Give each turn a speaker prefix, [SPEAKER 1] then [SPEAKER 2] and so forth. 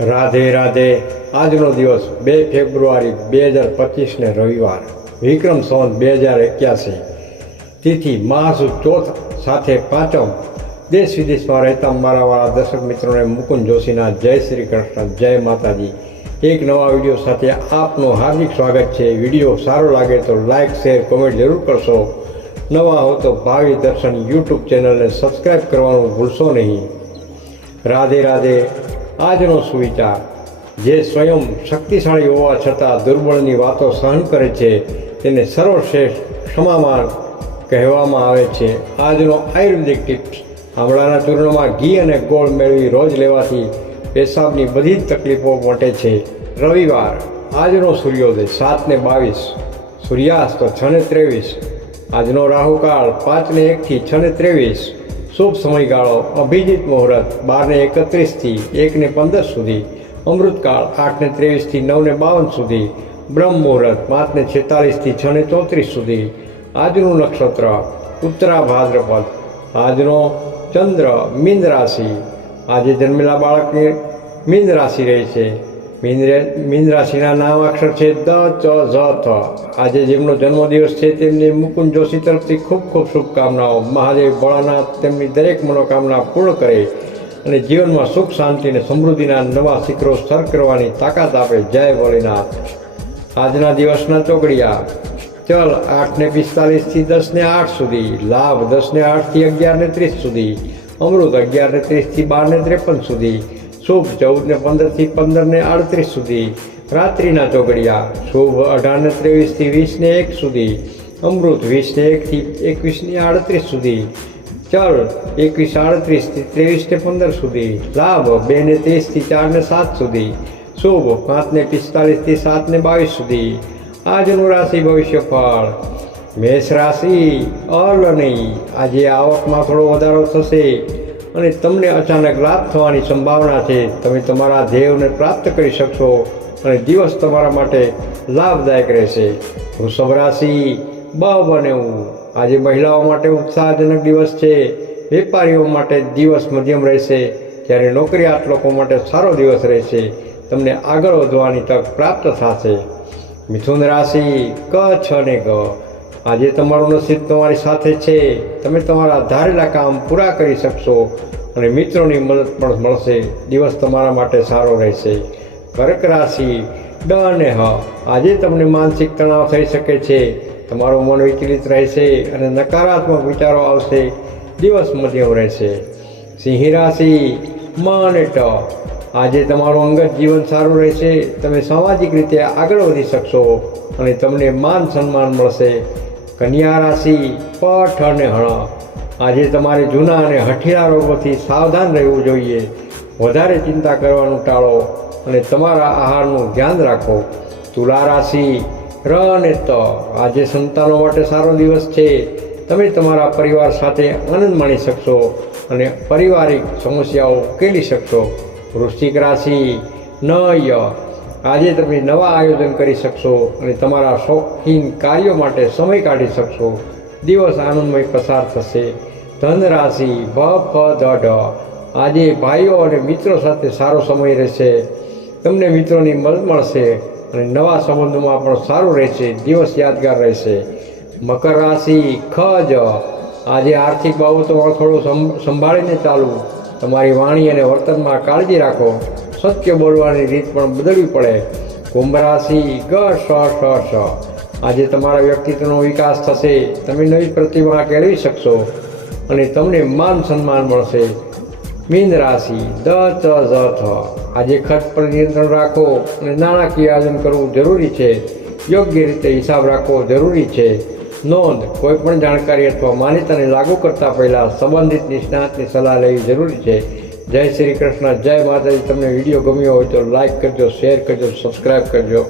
[SPEAKER 1] રાધે રાધે આજનો દિવસ બે ફેબ્રુઆરી બે હજાર પચીસને રવિવાર. વિક્રમ સંવત બે હજાર એક્યાસી. તિથિ મહાસુ ચોથ સાથે પાંચમ. દેશ વિદેશમાં રહેતા મારા વાળા દર્શક મિત્રોને મુકુંદ જોશીના જય શ્રી કૃષ્ણ, જય માતાજી. એક નવા વીડિયો સાથે આપનું હાર્દિક સ્વાગત છે. વીડિયો સારો લાગે તો લાઇક શેર, કોમેન્ટ જરૂર કરશો. નવા હો તો ભાવિ દર્શન યુટ્યુબ ચેનલને સબસ્ક્રાઈબ કરવાનું ભૂલશો નહીં. રાધે રાધે. આજનો સુવિચાર, જે સ્વયં શક્તિશાળી હોવા છતાં દુર્બળની વાતો સહન કરે છે, તેને સર્વશ્રેષ્ઠ ક્ષમામાન કહેવામાં આવે છે. આજનો આયુર્વેદિક ટિપ્સ, આમળાના ચૂર્ણમાં ઘી અને ગોળ મેળવી રોજ લેવાથી પેશાબની બધી જ તકલીફો મટે છે. રવિવાર, આજનો સૂર્યોદય સાત ને બાવીસ, સૂર્યાસ્ત છ ને ત્રેવીસ, આજનો રાહુકાળ પાંચ ને એકથી છ ને ત્રેવીસ શુભ સમયગાળો. અભિજીત મુહૂર્ત બારને એકત્રીસથી એકને પંદર સુધી, અમૃતકાળ આઠને ત્રેવીસથી નવને બાવન સુધી, બ્રહ્મ મુહૂર્ત પાંચને છેતાલીસથી છ ને ચોત્રીસ સુધી, આજનું નક્ષત્ર ઉત્તરા ભાદ્રપદ, આજનો ચંદ્ર મીન રાશિ. આજે જન્મેલા બાળકને મીન રાશિ રહે છે. મીન મીન રાશિના નામ અક્ષર છે દ, ચ, ઝ, થ. આજે જેમનો જન્મદિવસ છે તેમને મુકુંદ જોશી તરફથી ખૂબ ખૂબ શુભકામનાઓ. મહાદેવ ભોળાનાથ તેમની દરેક મનોકામના પૂર્ણ કરે અને જીવનમાં સુખ, શાંતિ અને સમૃદ્ધિના નવા શિખરો સર કરવાની તાકાત આપે. જય ભોલેનાથ. આજના દિવસના ચોકડિયા ચલ આઠને પિસ્તાલીસથી દસને આઠ સુધી, લાભ દસને આઠથી અગિયાર ને ત્રીસ સુધી, અમૃત અગિયાર ને ત્રીસથી બારને ત્રેપન સુધી શુભ ચૌદ ને પંદરથી પંદર ને આડત્રીસ સુધી, રાત્રિના ચોગડિયા, શુભ અઢાર ને ત્રેવીસથી વીસ ને એક સુધી, અમૃત વીસ ને એકથી એકવીસની આડત્રીસ સુધી ચાલ એકવીસ આડત્રીસથી ત્રેવીસ ને પંદર સુધી, લાભ બે ને ત્રીસથી ચાર ને સાત સુધી, શુભ પાંચ ને પિસ્તાલીસથી સાત ને બાવીસ સુધી, આજનું રાશિ ભવિષ્ય ફળ મેષ રાશિ અલ નહીં. આજે આવકમાં થોડો વધારો થશે. અને તમને અચાનક લાભ થવાની સંભાવના છે. તમે તમારા ધ્યેયને પ્રાપ્ત કરી શકશો અને દિવસ તમારા માટે લાભદાયક રહેશે. વૃષભ રાશિ બ બનેવું આજે મહિલાઓ માટે ઉત્સાહજનક દિવસ છે. વેપારીઓ માટે દિવસ મધ્યમ રહેશે. જ્યારે નોકરિયાત લોકો માટે સારો દિવસ રહેશે. તમને આગળ વધવાની તક પ્રાપ્ત થશે. મિથુન રાશિ ક છ ને ગ. આજે તમારું નસીબ તમારી સાથે છે. તમે તમારા ધારેલા કામ પૂરા કરી શકશો અને મિત્રોની મદદ પણ મળશે. દિવસ તમારા માટે સારો રહેશે. કર્ક રાશિ ડ અને હ. આજે તમને માનસિક તણાવ થઈ શકે છે. તમારું મન વિચલિત રહેશે અને નકારાત્મક વિચારો આવશે. દિવસ મધ્યમ રહેશે. સિંહ રાશિ, મ અને ટ. આજે તમારું અંગત જીવન સારું રહેશે. તમે સામાજિક રીતે આગળ વધી શકશો અને તમને માન સન્માન મળશે. કન્યા રાશિ, પઠ અને હણ. આજે તમારે જૂના અને હઠીલા રોગોથી સાવધાન રહેવું જોઈએ. વધારે ચિંતા કરવાનું ટાળો અને તમારા આહારનું ધ્યાન રાખો. તુલા રાશિ, ર અને ત. આજે સંતાનો માટે સારો દિવસ છે. તમે તમારા પરિવાર સાથે આનંદ માણી શકશો અને પારિવારિક સમસ્યાઓ ઉકેલી શકશો. વૃશ્ચિક રાશિ ન ય આજે તમે નવા આયોજન કરી શકશો અને તમારા શોખીન કાર્યો માટે સમય કાઢી શકશો. દિવસ આનંદમય પસાર થશે. ધન રાશિ ભ, ફ ધ ઢ આજે ભાઈઓ અને મિત્રો સાથે સારો સમય રહેશે. તમને મિત્રોની મદદ મળશે અને નવા સંબંધોમાં પણ સારું રહેશે. દિવસ યાદગાર રહેશે. મકર રાશિ ખ, જ. આજે આર્થિક બાબતોમાં થોડું સંભાળીને ચાલવું. તમારી વાણી અને વર્તનમાં કાળજી રાખો. સત્ય બોલવાની રીત પણ બદલવી પડે. કુંભ રાશિ ગ શ શ શ આજે તમારા વ્યક્તિત્વનો વિકાસ થશે. તમે નવી પ્રતિભા કેળવી શકશો અને તમને માન સન્માન મળશે. મીન રાશિ દ ચ ઝ, થ. આજે ખર્ચ પર નિયંત્રણ રાખો અને નાણાકીય આયોજન કરવું જરૂરી છે. યોગ્ય રીતે હિસાબ રાખવો જરૂરી છે. નોંધ કોઈપણ જાણકારી અથવા માન્યતાને લાગુ કરતા પહેલાં સંબંધિત નિષ્ણાતની સલાહ લેવી જરૂરી છે. જય શ્રી કૃષ્ણ, જય માતાજી. તમને વીડિયો ગમ્યો હોય તો લાઈક કરજો શેર કરજો સબસ્ક્રાઈબ કરજો.